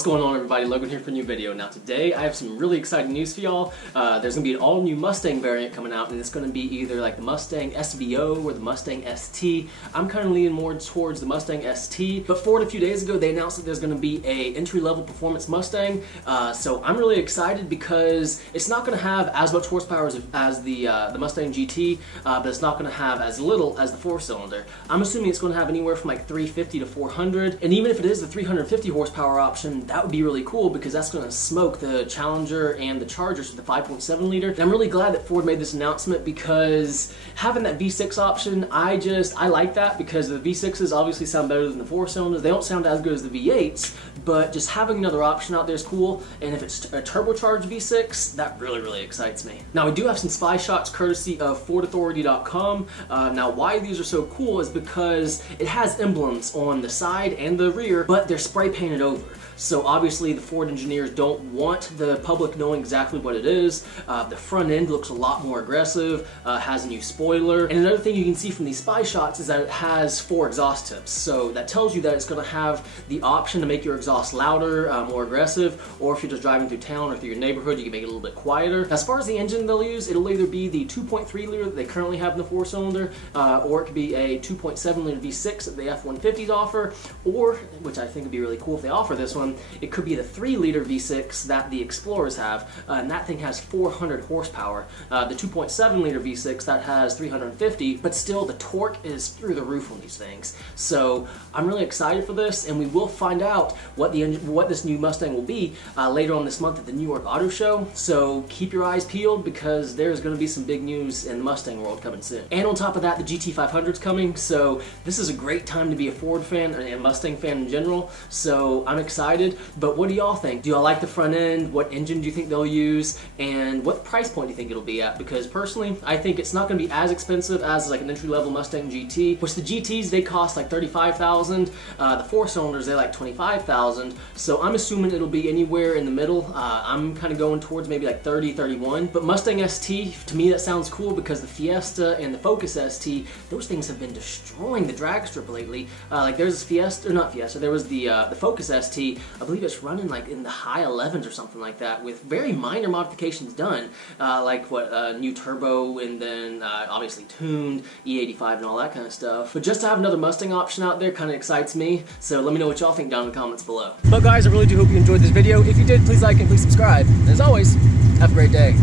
What's going on, everybody? Logan here for a new video. Now today I have some really exciting news for y'all. There's going to be an all-new Mustang variant coming out, and it's going to be either like the Mustang SVO or the Mustang ST. I'm kind of leaning more towards the Mustang ST, but Ford a few days ago they announced that there's going to be a entry-level performance Mustang, so I'm really excited because it's not going to have as much horsepower as the Mustang GT, but it's not going to have as little as the 4-cylinder. I'm assuming it's going to have anywhere from like 350 to 400, and even if it is the 350 horsepower option, that would be really cool because that's going to smoke the Challenger and the Chargers with the 5.7 liter. And I'm really glad that Ford made this announcement because having that V6 option, I like that because the V6s obviously sound better than the 4-cylinders. They don't sound as good as the V8s, but just having another option out there is cool. And if it's a turbocharged V6, that really excites me. Now we do have some spy shots courtesy of FordAuthority.com. Now why these are so cool is because it has emblems on the side and the rear, but they're spray painted over. So obviously the Ford engineers don't want the public knowing exactly what it is. The front end looks a lot more aggressive, has a new spoiler. And another thing you can see from these spy shots is that it has 4 exhaust tips. So that tells you that it's going to have the option to make your exhaust louder, more aggressive, or if you're just driving through town or through your neighborhood, you can make it a little bit quieter. As far as the engine they'll use, it'll either be the 2.3 liter that they currently have in the 4-cylinder, or it could be a 2.7 liter V6 that the F-150s offer, or, which I think would be really cool if they offer this one, it could be the 3 liter V6 that the Explorers have, and that thing has 400 horsepower. The 2.7 liter V6 that has 350, but still the torque is through the roof on these things. So I'm really excited for this, and we will find out what this new Mustang will be later on this month at the New York Auto Show. So keep your eyes peeled because there's going to be some big news in the Mustang world coming soon. And on top of that, the GT500 is coming, so this is a great time to be a Ford fan and a Mustang fan in general. So I'm excited. But what do y'all think? Do y'all like the front end? What engine do you think they'll use? And what price point do you think it'll be at? Because personally, I think it's not going to be as expensive as like an entry-level Mustang GT, which the GTs, they cost like $35,000. The 4-cylinders, they like $25,000. So I'm assuming it'll be anywhere in the middle. I'm kind of going towards maybe like 30, 31. But Mustang ST, to me that sounds cool because the Fiesta and the Focus ST, those things have been destroying the drag strip lately. Like there's Fiesta, or not Fiesta, there was the Focus ST. I believe it's running like in the high 11s or something like that with very minor modifications done, like new turbo and then obviously tuned, E85 and all that kind of stuff. But just to have another Mustang option out there kind of excites me, so let me know what y'all think down in the comments below. But guys, I really do hope you enjoyed this video. If you did, please like and please subscribe. And as always, have a great day.